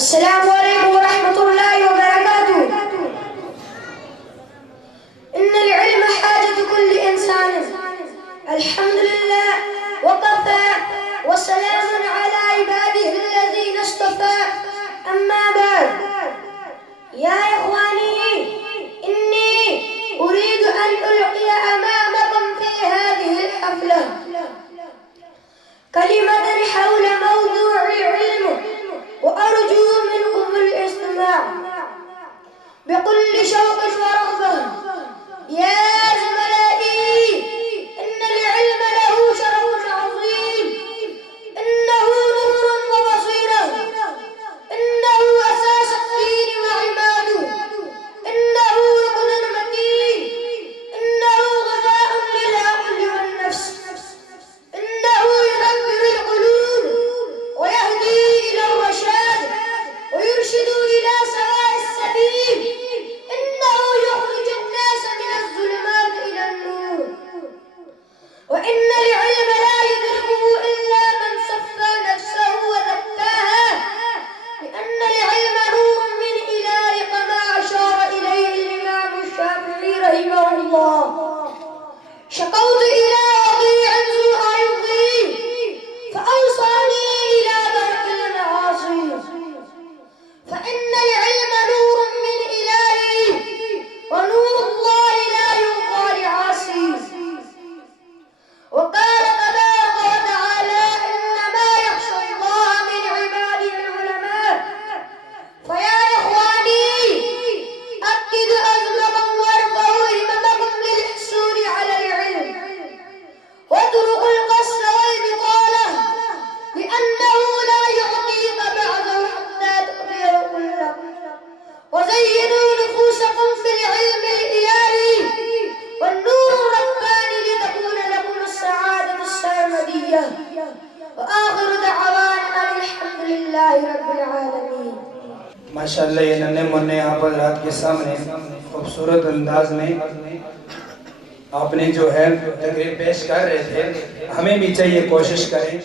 अस्सलामु अलैकुम वरहमतुल्लाहि वबरकातुहू। इन्नल इल्म हाजतु कुल्लि इंसान। अल्हम्दुलिल्लाह वकफ़ा वस्सलामुन अला इबादिहि अल्लज़ीना इस्तफ़ा। अम्मा बाद, या इख़्वानी इन्नी उरीदु अन उल्क़िया अमामकुम फ़ी हाज़िहिल हफ़्ला कलिमतन हौला मौज़ूഇल इल्म وأرجو منكم الاستماع بكل شوق ورغبة. يا زملائي، إن العلم له شرف عظيم، إنه نور وبصيرة، إنه أساس الدين وعماده، إنه ركن المتين، إنه غذاء للعقل والنفس، إنه ينبر القلوب ويهدي إلى الرشاد ويرشد إلى سواء السبيل، إنه يخرج الناس من الظلمات إلى النور، وإن العلم لا يدركه إلا من صفى نفسه وزكاها، لأن العلم نور من إله كما أشار إليه الإمام الشافعي رحمه الله. شكوت إلى وضيع ذو حفظي فأوصاني إلى ترك المعاصي، فإن العلم نور من إلهي، ونور الله لا يلقى لعاصي. وقال تبارك وتعالى: إنما يخشى الله من عباده العلماء. فيا إخواني، أكدوا أزمكم وارفعوا هممكم للحصول على العلم، واتركوا القصر والبطالة، لأنه لا يعطيك بعده حتى تؤتيه كله. وزينوا نفوسكم في العلم الإلهي والنور الرباني لتكون لكم السعادة السرمدية. وآخر دعوانا الحمد لله رب العالمين. माशाअल्लाह, ये नन्हे मुन्ने यहाँ पर रात के सामने खूबसूरत अंदाज में आपने जो है तकरीर पेश कर रहे थे। हमें भी चाहिए कोशिश करें